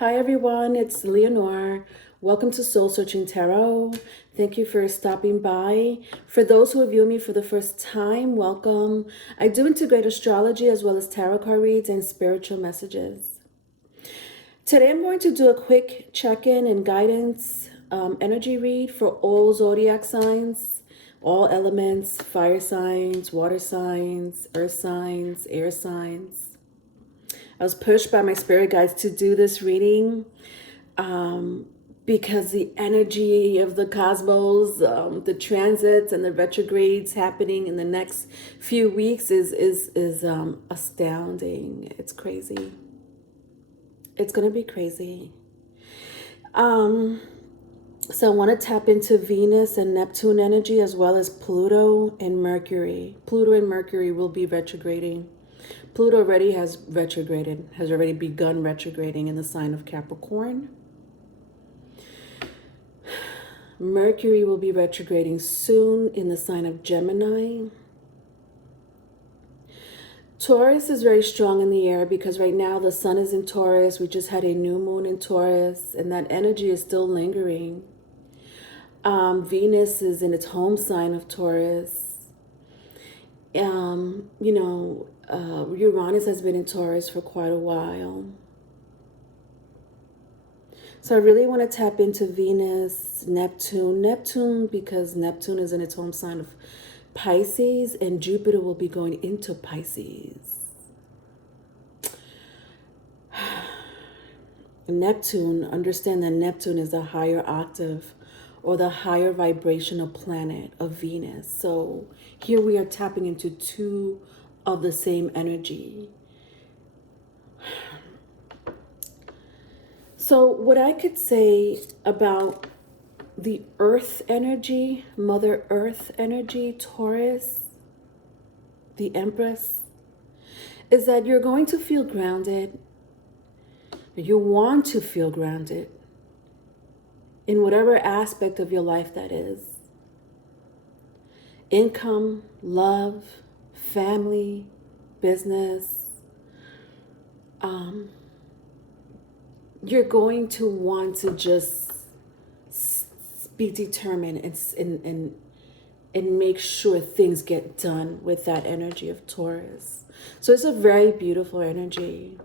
Hi everyone, it's Leonore. Welcome to Soul Searching Tarot. Thank you for stopping by. For those who are viewing me for the first time, welcome. I do integrate astrology as well as tarot card reads and spiritual messages. Today I'm going to do a quick check-in and guidance energy read for all zodiac signs, all elements, fire signs, water signs, earth signs, air signs. I was pushed by my spirit guides to do this reading because the energy of the cosmos, the transits and the retrogrades happening in the next few weeks is astounding. It's crazy. It's gonna be crazy. So I want to tap into Venus and Neptune energy as well as Pluto and Mercury. Pluto and Mercury will be retrograding. Pluto already has retrograded, has already begun retrograding in the sign of Capricorn. Mercury will be retrograding soon in the sign of Gemini. Taurus is very strong in the air because right now the sun is in Taurus. We just had a new moon in Taurus and that energy is still lingering. Venus is in its home sign of Taurus. Uranus has been in Taurus for quite a while. So I really want to tap into Venus, Neptune because Neptune is in its home sign of Pisces and Jupiter will be going into Pisces. Neptune, understand that Neptune is the higher octave or the higher vibrational planet of Venus. So here we are tapping into two of the same energy. So what I could say about the earth energy, Mother Earth energy, Taurus, the Empress, is that you're going to feel grounded. You want to feel grounded in whatever aspect of your life that is. Income, love, family, business. You're going to want to just be determined and make sure things get done with that energy of Taurus. So it's a very beautiful energy.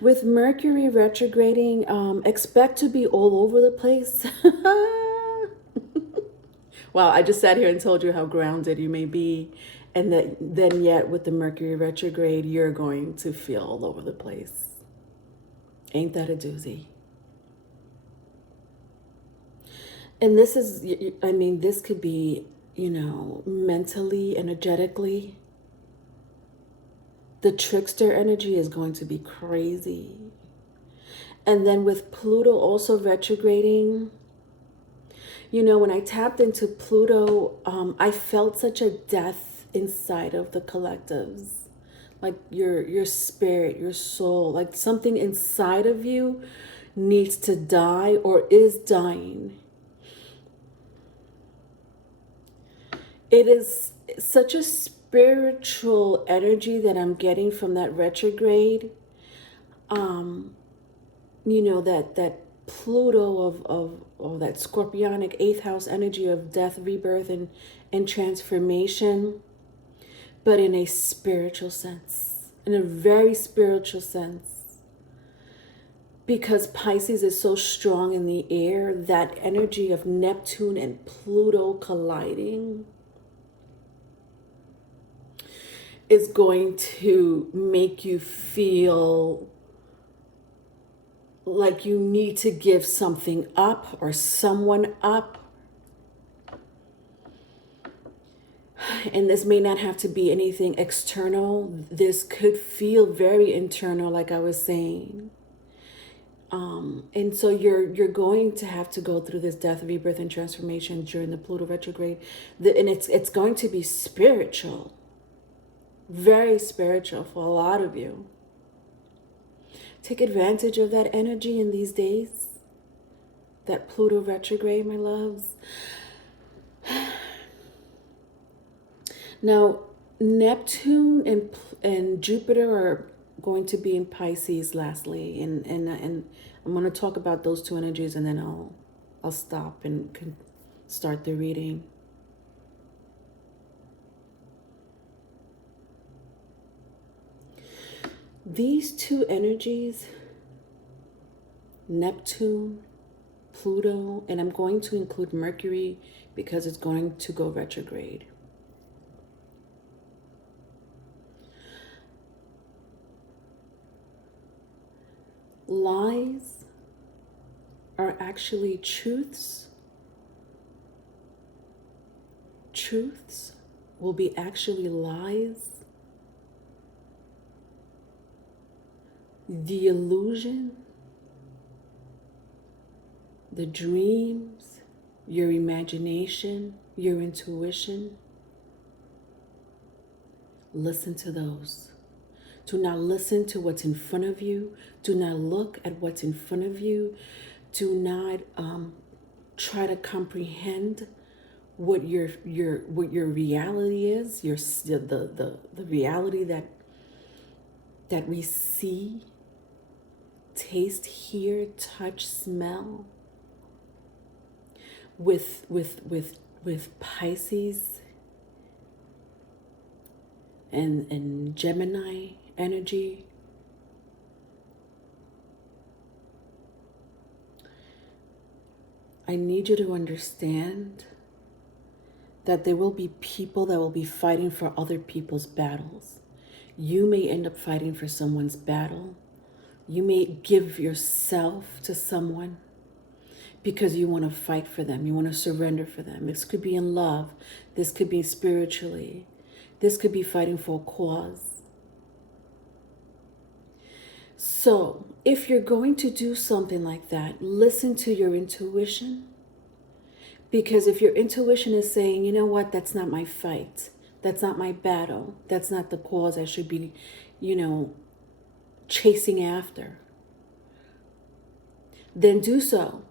With Mercury retrograding, expect to be all over the place. Wow, I just sat here and told you how grounded you may be. And then yet with the Mercury retrograde, you're going to feel all over the place. Ain't that a doozy? And this is, this could be, mentally, energetically. The trickster energy is going to be crazy. And then with Pluto also retrograding, when I tapped into Pluto, I felt such a death inside of the collectives. Like your spirit, your soul, like something inside of you needs to die or is dying. It is such a spiritual energy that I'm getting from that retrograde. That Pluto of that scorpionic 8th house energy of death, rebirth, and transformation, but in a spiritual sense, in a very spiritual sense. Because Pisces is so strong in the air, that energy of Neptune and Pluto colliding is going to make you feel like you need to give something up or someone up. And this may not have to be anything external. This could feel very internal, like I was saying. And so you're going to have to go through this death, rebirth, and transformation during the Pluto retrograde. And it's going to be spiritual. Very spiritual for a lot of you. Take advantage of that energy in these days. That Pluto retrograde, my loves. Now, Neptune and Jupiter are going to be in Pisces lastly, and I'm going to talk about those two energies, and then I'll stop and can start the reading. These two energies, Neptune, Pluto, and I'm going to include Mercury because it's going to go retrograde. Lies are actually truths. Truths will be actually lies. The illusion, the dreams, your imagination, your intuition. Listen to those. Do not listen to what's in front of you. Do not look at what's in front of you. Do not try to comprehend what your reality is. The reality that we see, taste, hear, touch, smell. With Pisces and Gemini energy, I need you to understand that there will be people that will be fighting for other people's battles. You may end up fighting for someone's battle. You may give yourself to someone because you want to fight for them. You want to surrender for them. This could be in love. This could be spiritually. This could be fighting for a cause. So if you're going to do something like that, listen to your intuition. Because if your intuition is saying, you know what, that's not my fight. That's not my battle. That's not the cause I should be, chasing after. Then do so.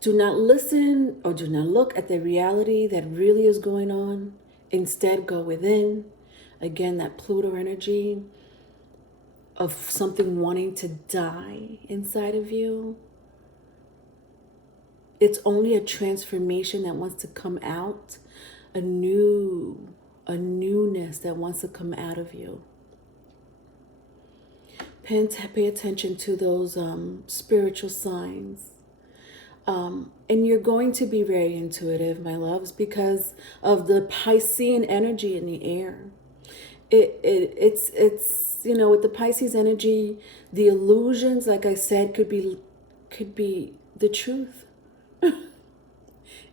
Do not listen or do not look at the reality that really is going on. Instead, go within. Again, that Pluto energy of something wanting to die inside of you. It's only a transformation that wants to come out, a newness that wants to come out of you. Pay attention to those spiritual signs. And you're going to be very intuitive, my loves, because of the Piscean energy in the air. It's with the Pisces energy, the illusions, like I said, could be the truth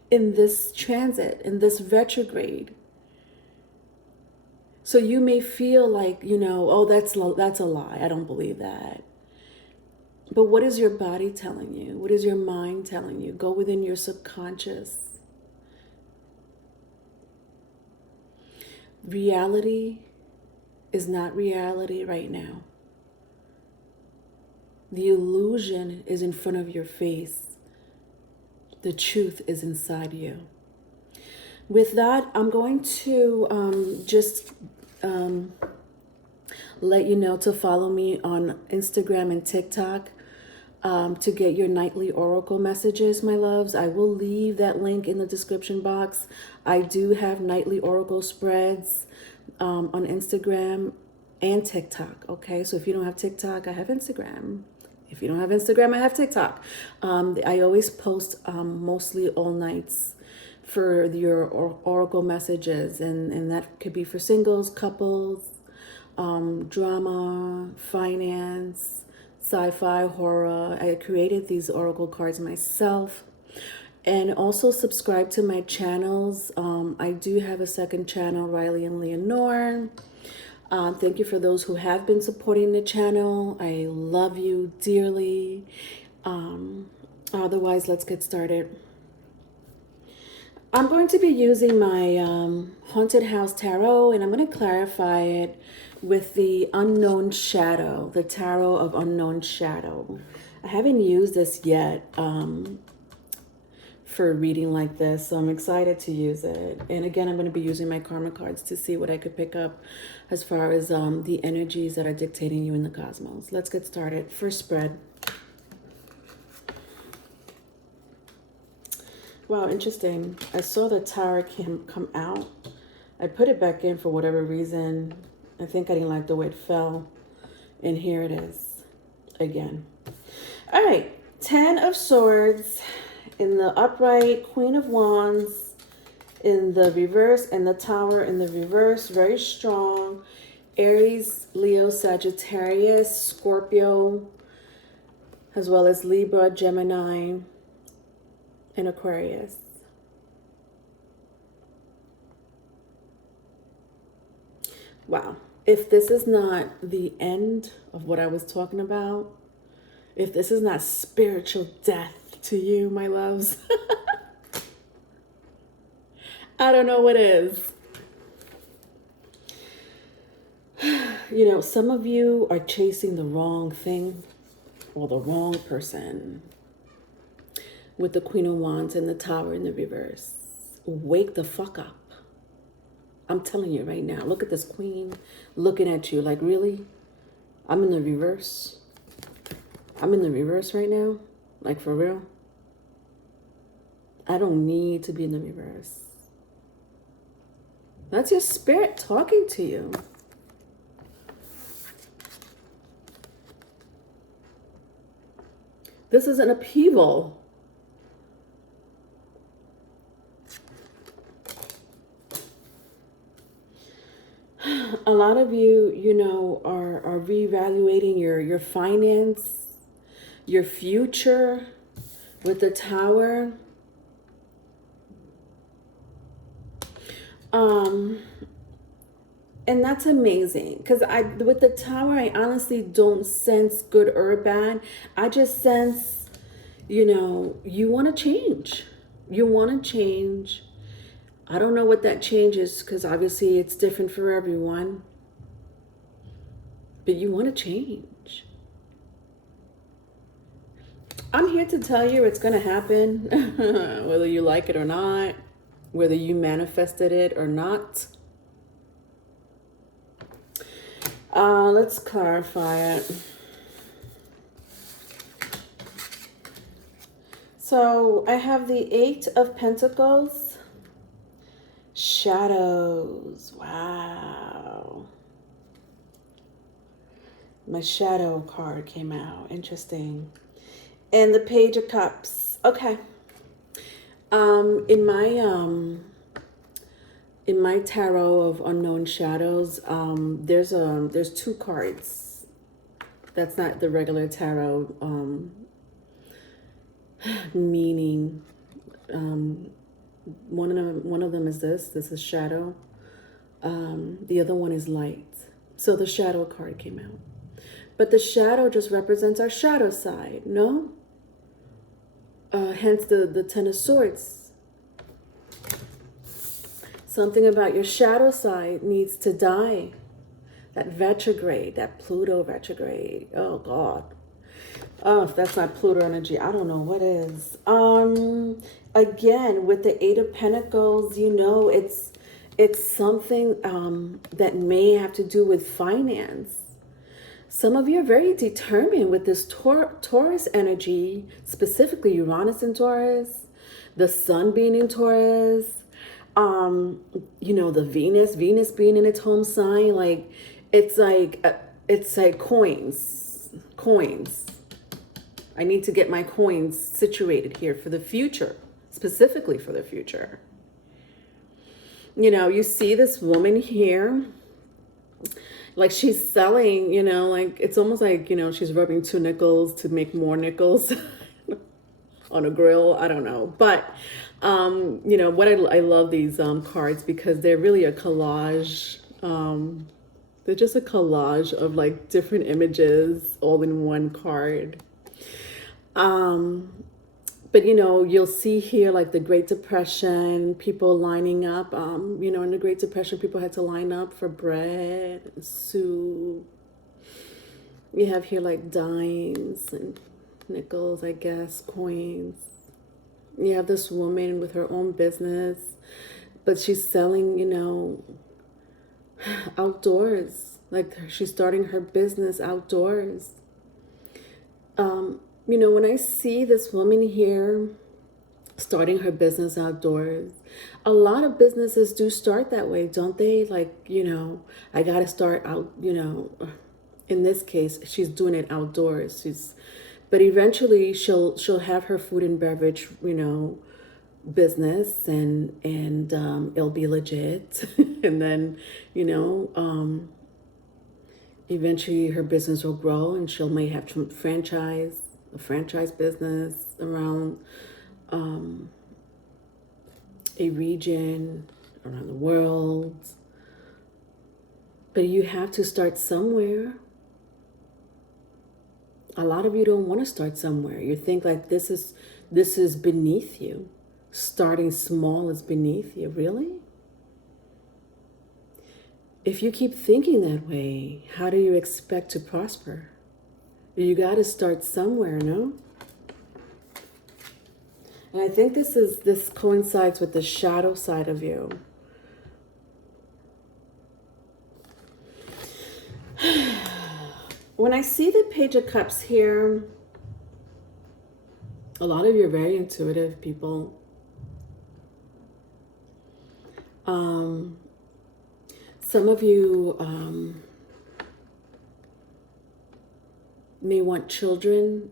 in this transit, in this retrograde. So you may feel like, oh, that's a lie. I don't believe that. But what is your body telling you? What is your mind telling you? Go within your subconscious. Reality is not reality right now. The illusion is in front of your face. The truth is inside you. With that, I'm going to just let you know to follow me on Instagram and TikTok to get your nightly oracle messages, my loves. I will leave that link in the description box. I do have nightly oracle spreads on Instagram and TikTok. Okay, so if you don't have TikTok, I have Instagram. If you don't have Instagram, I have TikTok. I always post mostly all nights for your oracle messages, and that could be for singles, couples, drama, finance, sci-fi, horror. I created these oracle cards myself. And also subscribe to my channels. I do have a second channel, Riley and Leonore. Thank you for those who have been supporting the channel. I love you dearly. Otherwise, let's get started. I'm going to be using my Haunted House Tarot, and I'm going to clarify it with the Unknown Shadow, the Tarot of Unknown Shadow. I haven't used this yet for a reading like this, so I'm excited to use it. And again, I'm going to be using my karma cards to see what I could pick up as far as the energies that are dictating you in the cosmos. Let's get started. First spread. Wow, interesting. I saw the tower come out. I put it back in for whatever reason. I think I didn't like the way it fell. And here it is again. All right, 10 of Swords in the upright, Queen of Wands in the reverse, and the Tower in the reverse. Very strong. Aries, Leo, Sagittarius, Scorpio, as well as Libra, Gemini, and Aquarius. Wow. If this is not the end of what I was talking about, if this is not spiritual death to you, my loves, I don't know what is. You know, some of you are chasing the wrong thing or the wrong person with the Queen of Wands and the Tower in the reverse. Wake the fuck up. I'm telling you right now, look at this queen looking at you like, really? I'm in the reverse. I'm in the reverse right now? Like, for real? I don't need to be in the reverse. That's your spirit talking to you. This is an upheaval. A lot of you, you know, are reevaluating your finance, your future with the Tower. And that's amazing, because with the Tower, I honestly don't sense good or bad. I just sense, you know, you want to change. You want to change. I don't know what that change is, because obviously it's different for everyone. But you want to change. I'm here to tell you it's going to happen, whether you like it or not, whether you manifested it or not. Let's clarify it. So I have the 8 of Pentacles. Shadows. Wow. My shadow card came out. Interesting. And the Page of Cups. Okay. In my tarot of unknown shadows, there's 2 cards. That's not the regular tarot meaning. One of them is this is shadow. The other one is light. So the shadow card came out. But the shadow just represents our shadow side, no? Hence the 10 of Swords. Something about your shadow side needs to die. That retrograde, that Pluto retrograde. Oh, God. Oh, if that's not Pluto energy, I don't know what is. Again, with the 8 of Pentacles, you know, it's something that may have to do with finance. Some of you are very determined with this Taurus energy, specifically Uranus in Taurus, the Sun being in Taurus, you know, the Venus being in its home sign. Like, it's like coins. I need to get my coins situated here for the future, specifically for the future. You know, you see this woman here, like she's selling, you know, like it's almost like, you know, she's rubbing 2 nickels to make more nickels on a grill. I don't know. But, you know, what I love these cards because they're really a collage. They're just a collage of like different images all in one card. But, you know, you'll see here like the Great Depression, people lining up. You know, in the Great Depression, people had to line up for bread, soup. You have here like dimes and nickels, I guess, coins. You have this woman with her own business, but she's selling, outdoors. Like she's starting her business outdoors. When I see this woman here starting her business outdoors, a lot of businesses do start that way, don't they? Like, I got to start out, in this case, she's doing it outdoors. But eventually she'll have her food and beverage, business, and it'll be legit. And then, eventually her business will grow, and she'll may have a franchise business around a region, around the world. But you have to start somewhere. A lot of you don't want to start somewhere. You think like this is beneath you. Starting small is beneath you. Really? If you keep thinking that way, how do you expect to prosper? You got to start somewhere, no? And I think this coincides with the shadow side of you. When I see the Page of Cups here, a lot of you are very intuitive people. Some of you may want children,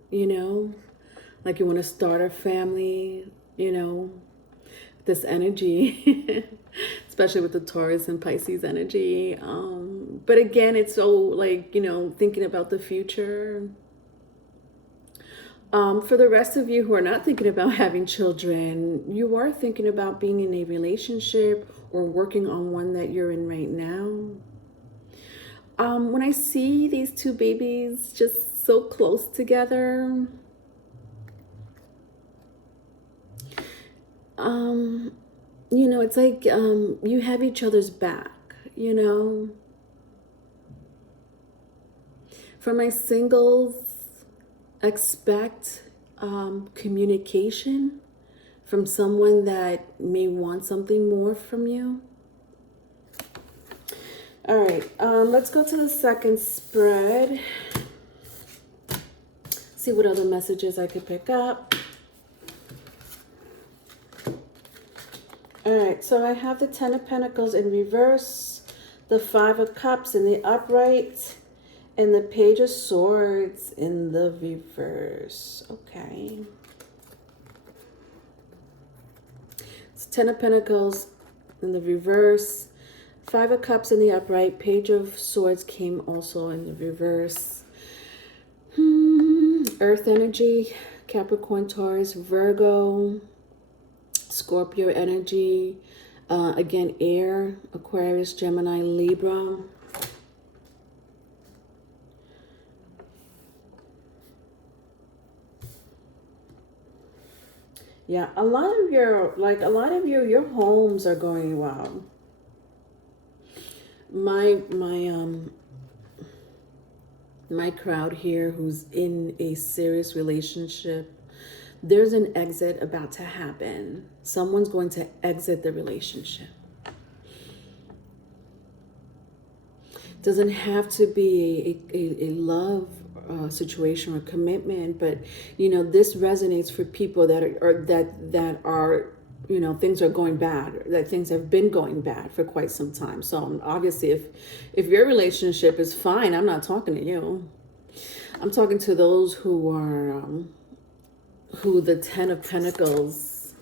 like you want to start a family, this energy, especially with the Taurus and Pisces energy. But again, it's so like, thinking about the future. For the rest of you who are not thinking about having children, you are thinking about being in a relationship or working on one that you're in right now. When I see these two babies just so close together, it's like you have each other's back, For my singles, expect communication from someone that may want something more from you. All right, let's go to the second spread. See what other messages I could pick up. All right, so I have the Ten of Pentacles in reverse, the Five of Cups in the upright, and the Page of Swords in the reverse. Okay. It's Ten of Pentacles in the reverse, Five of Cups in the upright, Page of Swords came also in the reverse. Earth energy, Capricorn, Taurus, Virgo, Scorpio energy, again, air, Aquarius, Gemini, Libra. Yeah, a lot of your homes are going well. My crowd here who's in a serious relationship, there's an exit about to happen. Someone's going to exit the relationship. Doesn't have to be a love situation or commitment, but this resonates for people that are things are going bad, that things have been going bad for quite some time. So obviously if your relationship is fine, I'm not talking to you. I'm talking to those who are who the Ten of Pentacles,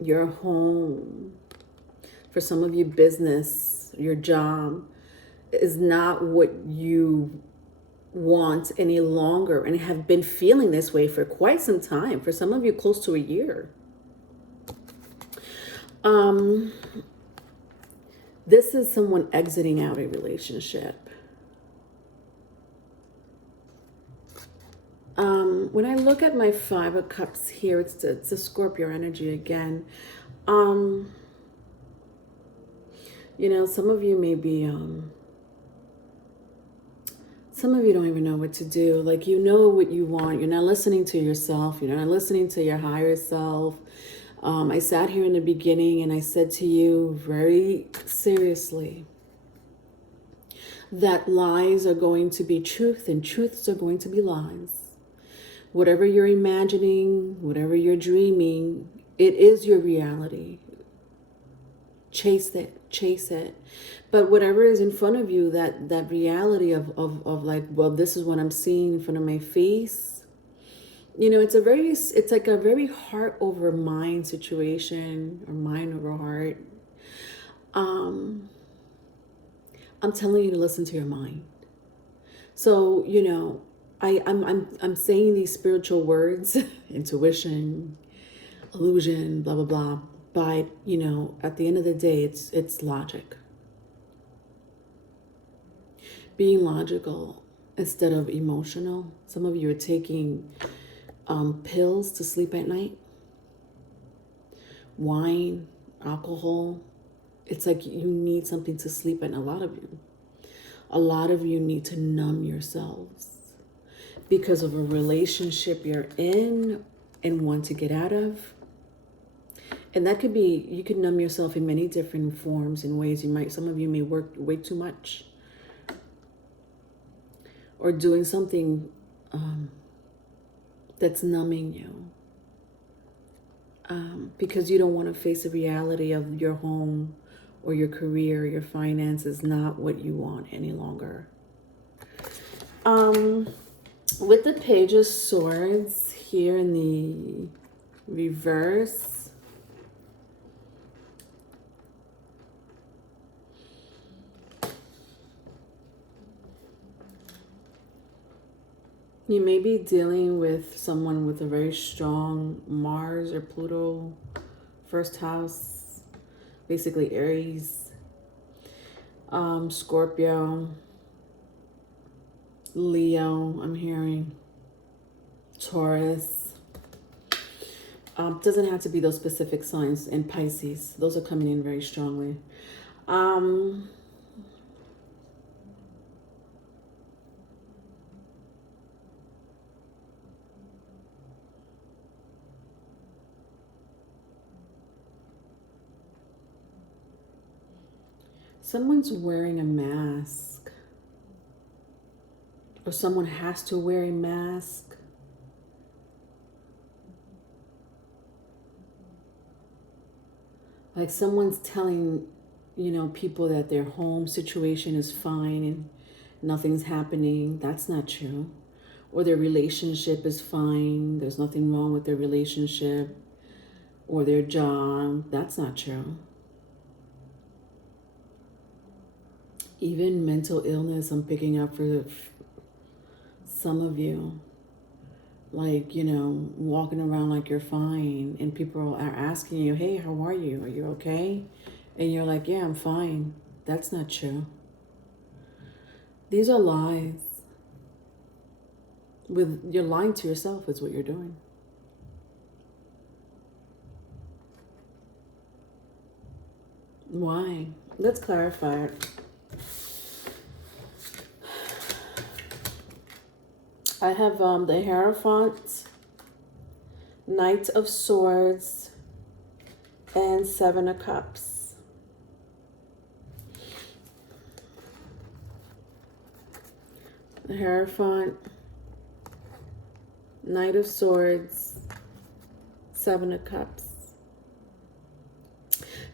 your home, for some of you business, your job is not what you want any longer and have been feeling this way for quite some time. For some of you, close to a year. This is someone exiting out a relationship. When I look at my Five of Cups here, it's a Scorpio energy again. Some of you may be Some of you don't even know what to do. Like, you know what you want. You're not listening to yourself. You're not listening to your higher self. I sat here in the beginning and I said to you very seriously that lies are going to be truth and truths are going to be lies. Whatever you're imagining, whatever you're dreaming, it is your reality. Chase it, chase it. But whatever is in front of you, that reality of like, well, this is what I'm seeing in front of my face. You know, it's like a very heart over mind situation, or mind over heart. I'm telling you to listen to your mind. So, you know, I'm saying these spiritual words, intuition, illusion, blah blah blah. But you know, at the end of the day, it's logic. Being logical instead of emotional. Some of you are taking pills to sleep at night. Wine, alcohol. It's like you need something to sleep at. A lot of you need to numb yourselves because of a relationship you're in and want to get out of. And that could be, you could numb yourself in many different forms and ways. Some of you may work way too much, or doing something that's numbing you because you don't want to face the reality of your home or your career, your finances, not what you want any longer. With the Page of Swords here in the reverse, you may be dealing with someone with a very strong Mars or Pluto first house, basically Aries, Scorpio, Leo, I'm hearing, Taurus. Doesn't have to be those specific signs, and Pisces. Those are coming in very strongly. Someone's wearing a mask, or someone has to wear a mask. Like someone's telling, you know, people that their home situation is fine and nothing's happening. That's not true. Or their relationship is fine. There's nothing wrong with their relationship or their job. That's not true. Even mental illness, I'm picking up for some of you. Like, you know, walking around like you're fine and people are asking you, hey, how are you? Are you okay? And you're like, yeah, I'm fine. That's not true. These are lies. You're lying to yourself is what you're doing. Why? Let's clarify it. I have the Hierophant, Knight of Swords, and Seven of Cups. The Hierophant, Knight of Swords, Seven of Cups.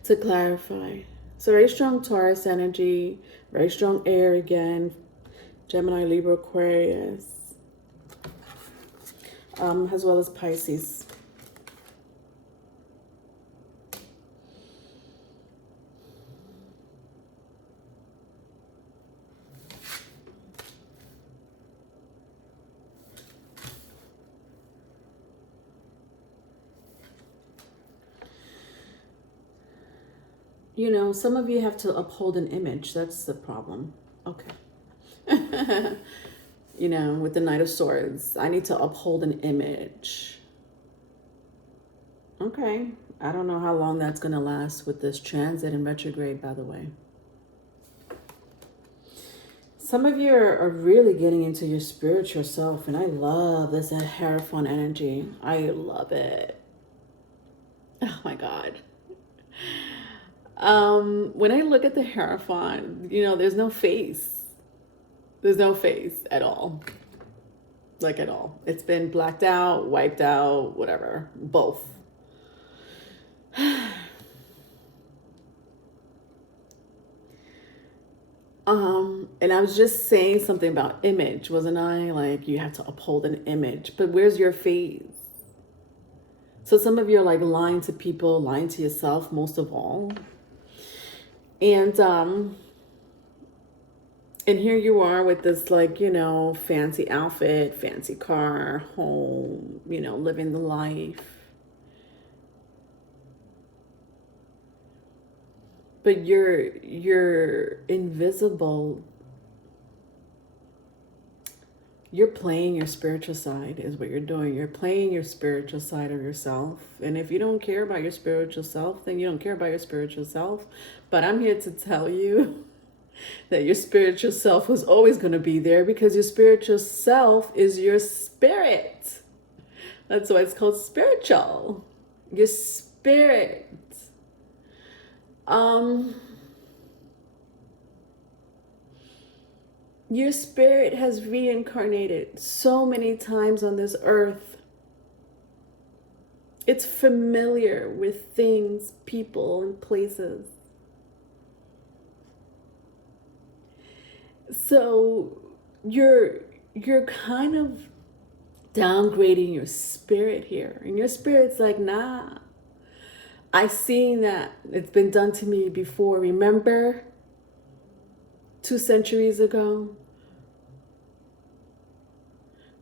To clarify, so very strong Taurus energy, very strong air again, Gemini, Libra, Aquarius, as well as Pisces. You know, some of you have to uphold an image. That's the problem. Okay. You know, with the Knight of Swords, I need to uphold an image. Okay. I don't know how long that's going to last with this transit in retrograde, by the way. Some of you are really getting into your spiritual self, and I love this Hierophant energy. I love it. Oh my God. When I look at the Hierophant, you know, there's no face. There's no face at all. Like at all. It's been blacked out, wiped out, whatever. Both. And I was just saying something about image, wasn't I? Like you have to uphold an image, but where's your face? So some of you are like lying to people, lying to yourself most of all. And here you are with this, like, you know, fancy outfit, fancy car, home, you know, living the life. But you're invisible. You're playing your spiritual side is what you're doing. You're playing your spiritual side of yourself. And if you don't care about your spiritual self, then you don't care about your spiritual self. But I'm here to tell you that your spiritual self was always going to be there, because your spiritual self is your spirit. That's why it's called spiritual. Your spirit. Your spirit has reincarnated so many times on this earth. It's familiar with things, people, and places. So you're kind of downgrading your spirit here. And your spirit's like, nah, I've seen that. It's been done to me before. Remember 2 centuries ago?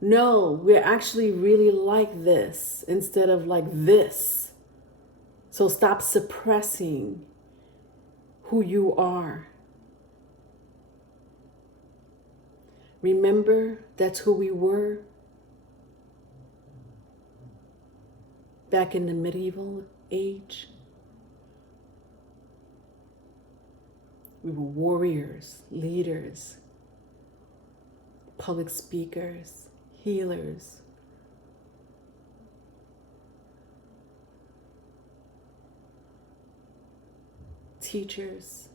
No, we're actually really like this instead of like this. So stop suppressing who you are. Remember, that's who we were back in the medieval age. We were warriors, leaders, public speakers, healers. Teachers.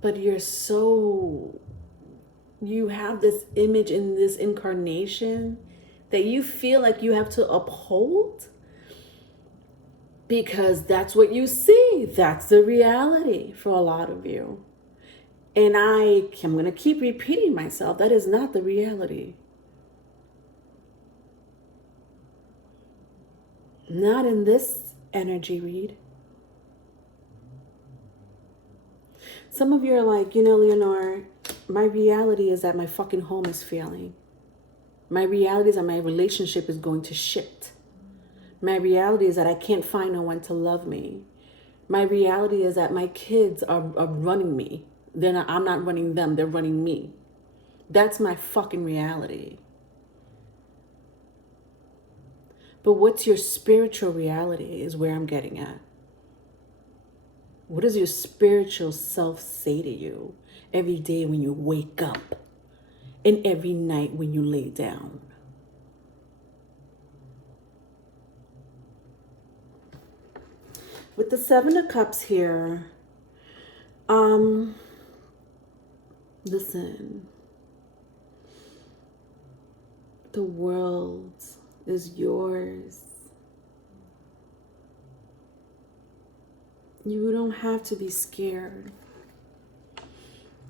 But you have this image in this incarnation that you feel like you have to uphold because that's what you see. That's the reality for a lot of you. And I'm going to keep repeating myself. That is not the reality. Not in this energy read. Some of you are like, you know, Leonore, my reality is that my fucking home is failing. My reality is that my relationship is going to shit. My reality is that I can't find no one to love me. My reality is that my kids are running me. I'm not running them, they're running me. That's my fucking reality. But what's your spiritual reality is where I'm getting at. What does your spiritual self say to you every day when you wake up and every night when you lay down? With the 7 of Cups here, listen, the world is yours. You don't have to be scared.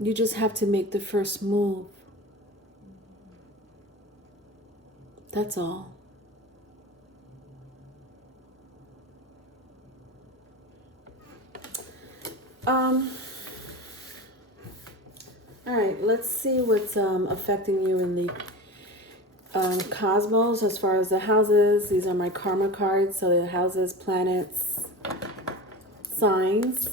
You just have to make the first move. That's all. All right, let's see what's affecting you in the cosmos as far as the houses. These are my karma cards, so the houses, planets, signs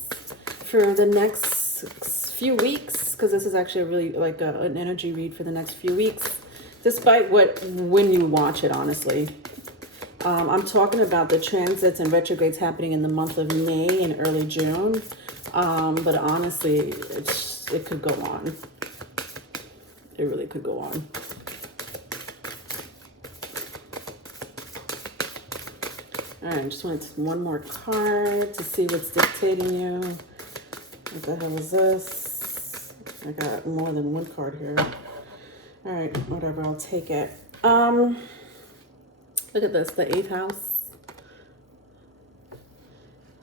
for the next few weeks, because this is actually really like an energy read for the next few weeks, despite when you watch it, honestly. I'm talking about the transits and retrogrades happening in the month of May and early June. But honestly, it could go on. It really could go on. All right, I just wanted one more card to see what's dictating you. What the hell is this? I got more than one card here. All right, whatever, I'll take it. Look at this, the 8th house.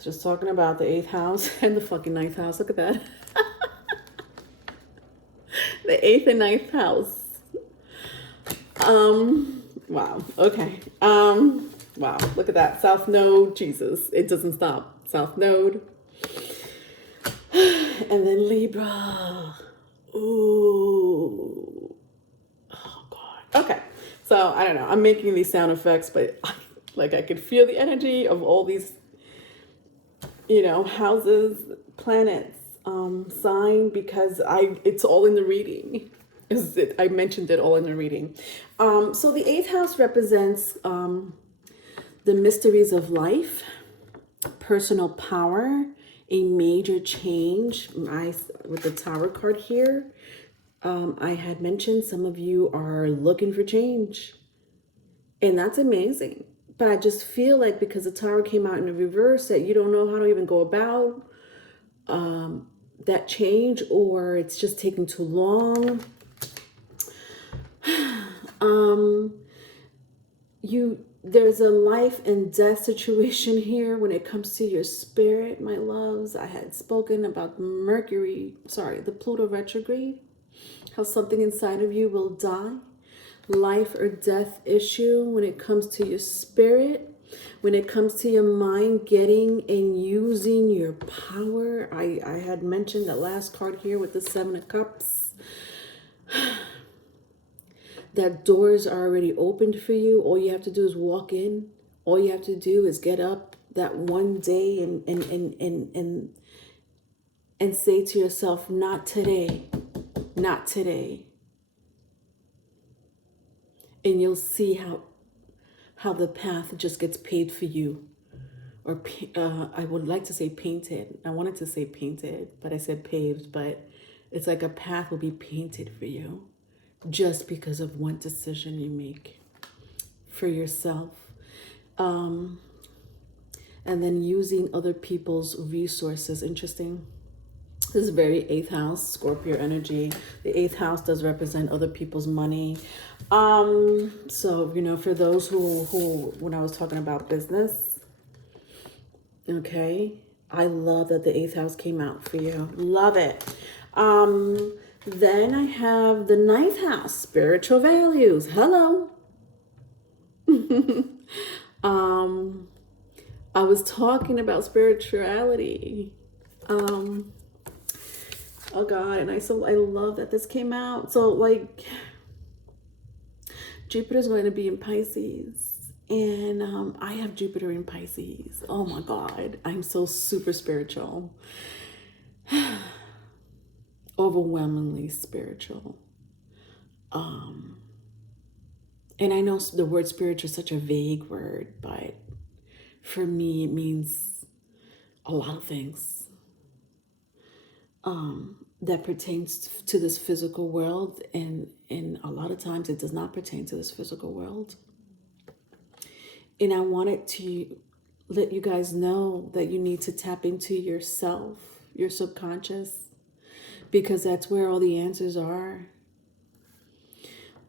Just talking about the 8th house and the fucking 9th house. Look at that. The 8th and 9th house. Wow. Okay. Wow. Look at that. South Node. Jesus. It doesn't stop. South Node. And then Libra. Ooh. Oh, God. Okay. So, I don't know. I'm making these sound effects, but like I could feel the energy of all these, you know, houses, planets, sign, because it's all in the reading. I mentioned it all in the reading. So the 8th house represents the mysteries of life, personal power, a major change. With the Tower card here, I had mentioned some of you are looking for change, and that's amazing. But I just feel like because the Tower came out in the reverse, that you don't know how to even go about that change, or it's just taking too long. There's a life and death situation here when it comes to your spirit, my loves. I had spoken about the Pluto retrograde, how something inside of you will die. Life or death issue when it comes to your spirit, when it comes to your mind getting and using your power. I had mentioned the last card here with the 7 of Cups. That doors are already opened for you. All you have to do is walk in. All you have to do is get up that one day and say to yourself, not today, not today. And you'll see how the path just gets paved for you. Or I would like to say painted. I wanted to say painted, but I said paved. But it's like a path will be painted for you just because of one decision you make for yourself. And then using other people's resources. Interesting. This is very 8th house, Scorpio energy. The 8th house does represent other people's money. So, you know, for those who when I was talking about business, okay, I love that the 8th house came out for you. Love it. Then I have the 9th house, spiritual values. Hello. I was talking about spirituality. Oh God, and I love that this came out. So like Jupiter's going to be in Pisces, and I have Jupiter in Pisces. Oh my God, I'm so super spiritual. Overwhelmingly spiritual. And I know the word spiritual is such a vague word, but for me, it means a lot of things that pertains to this physical world. And a lot of times it does not pertain to this physical world. And I wanted to let you guys know that you need to tap into yourself, your subconscious, because that's where all the answers are.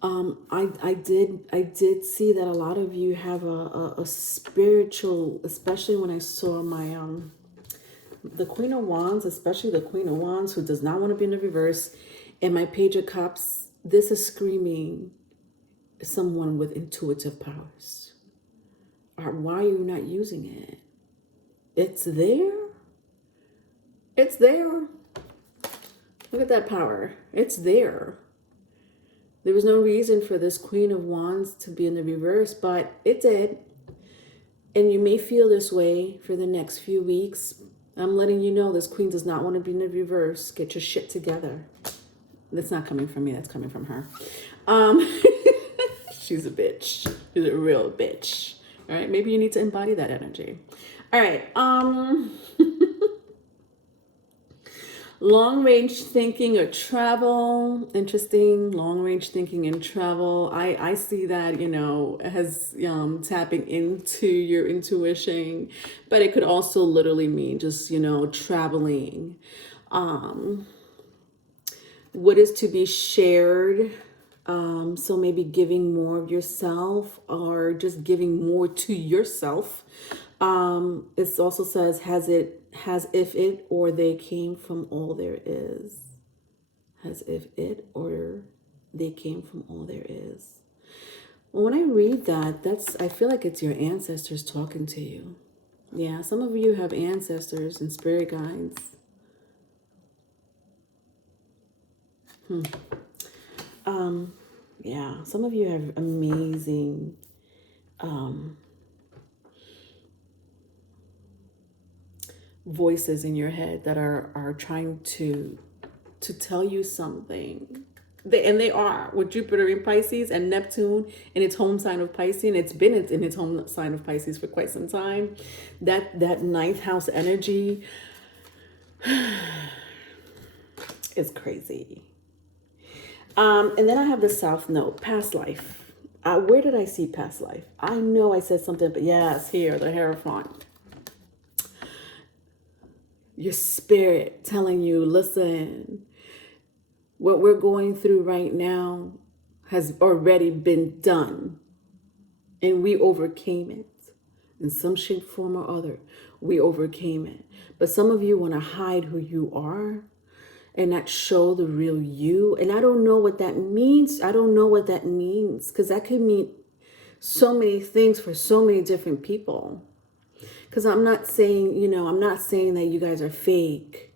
I did see that a lot of you have a spiritual, especially when I saw my the Queen of Wands, especially the Queen of Wands, who does not want to be in the reverse, and my Page of Cups. This is screaming someone with intuitive powers. Why are you not using it? It's there. It's there. Look at that power. It's there. There was no reason for this Queen of Wands to be in the reverse, but it did. And you may feel this way for the next few weeks. I'm letting you know this Queen does not want to be in the reverse. Get your shit together. That's not coming from me. That's coming from her. She's a bitch. She's a real bitch. All right. Maybe you need to embody that energy. All right. Long range thinking or travel, interesting. Long range thinking and travel. I see that, as tapping into your intuition, but it could also literally mean just, traveling. What is to be shared. So maybe giving more of yourself or just giving more to yourself. It also says, has if it or they came from all there is. As if it or they came from all there is. Well, when I read that, I feel like it's your ancestors talking to you. Yeah, some of you have ancestors and spirit guides. Yeah, some of you have amazing voices in your head that are trying to tell you something. They are, with Jupiter in Pisces and Neptune in its home sign of Pisces, and it's been in its home sign of Pisces for quite some time. That ninth house energy is crazy. And then I have the South Node, past life. Where did I see past life? I know I said something, but yes, here, the Hierophant. Your spirit telling you, listen, what we're going through right now has already been done. And we overcame it. In some shape, form, or other, we overcame it. But some of you want to hide who you are and not show the real you. And I don't know what that means. Because that could mean so many things for so many different people. Because I'm not saying that you guys are fake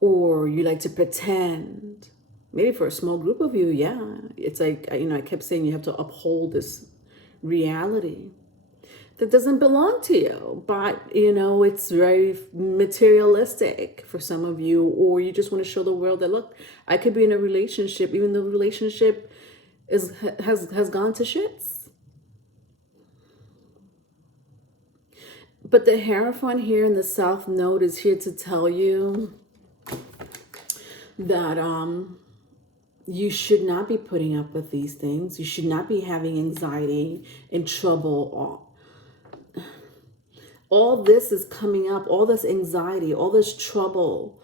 or you like to pretend. Maybe for a small group of you, yeah. It's like, I kept saying you have to uphold this reality that doesn't belong to you, but it's very materialistic for some of you, or you just want to show the world that, look, I could be in a relationship even though the relationship has gone to shits. But the Hierophant here in the South Node is here to tell you that you should not be putting up with these things. You should not be having anxiety and trouble. All this is coming up, all this anxiety, all this trouble,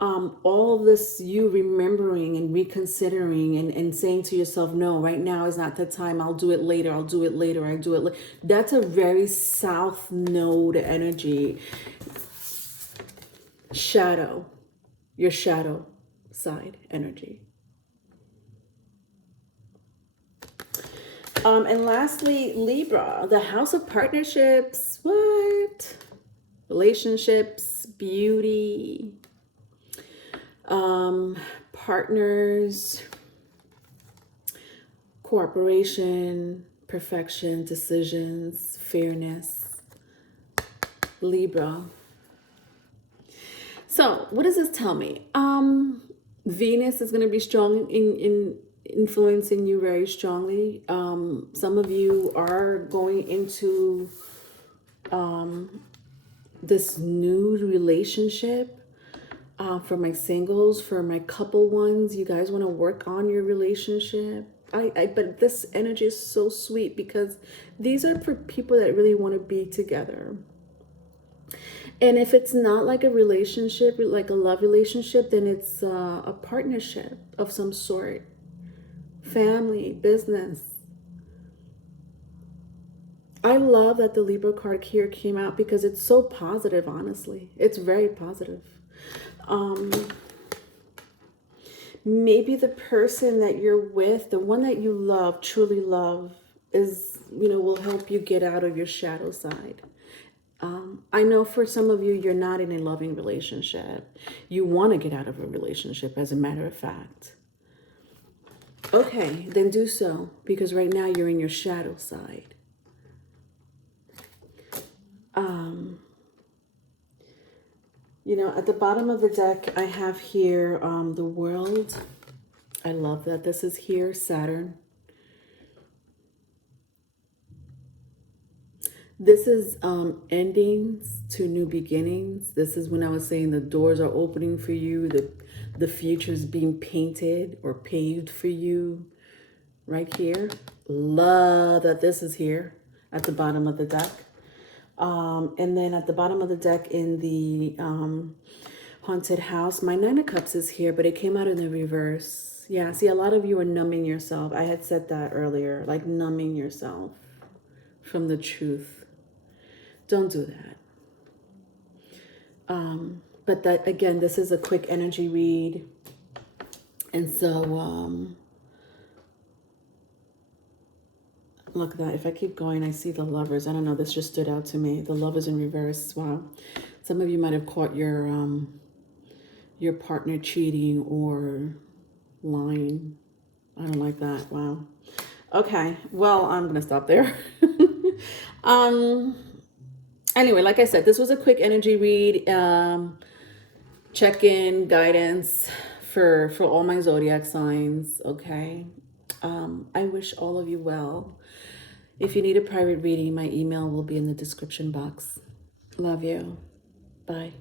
all this you remembering and reconsidering and saying to yourself, no, right now is not the time. I'll do it later. I'll do it later. I do it later. That's a very South Node energy. Shadow, your shadow side energy. And lastly, Libra, the house of partnerships. What? Relationships, beauty, partners, cooperation, perfection, decisions, fairness. Libra. So what does this tell me? Venus is going to be strong in influencing you very strongly. Some of you are going into this new relationship. For my singles, for my couple ones, you guys want to work on your relationship. But this energy is so sweet because these are for people that really want to be together. And if it's not like a relationship, like a love relationship, then it's a partnership of some sort. Family, business. I love that the Libra card here came out because it's so positive, honestly. It's very positive. Maybe the person that you're with, the one that you love, truly love, is, will help you get out of your shadow side. I know for some of you, you're not in a loving relationship. You want to get out of a relationship, as a matter of fact. Okay, then do so, because right now you're in your shadow side. At the bottom of the deck, I have here the world. I love that this is here, Saturn. This is endings to new beginnings. This is when I was saying the doors are opening for you. the future's being painted or paved for you right here. Love that this is here at the bottom of the deck. And then at the bottom of the deck in the haunted house, my Nine of Cups is here, but it came out in the reverse. Yeah, see, a lot of you are numbing yourself. I had said that earlier, like numbing yourself from the truth. Don't do that. But that, again, this is a quick energy read. And so, look at that. If I keep going, I see the Lovers. I don't know. This just stood out to me. The Lovers in reverse. Wow. Some of you might have caught your partner cheating or lying. I don't like that. Wow. Okay. Well, I'm going to stop there. Anyway, like I said, this was a quick energy read. Check-in guidance for all my zodiac signs. Okay. I wish all of you well. If you need a private reading, my email will be in the description box. Love you. Bye.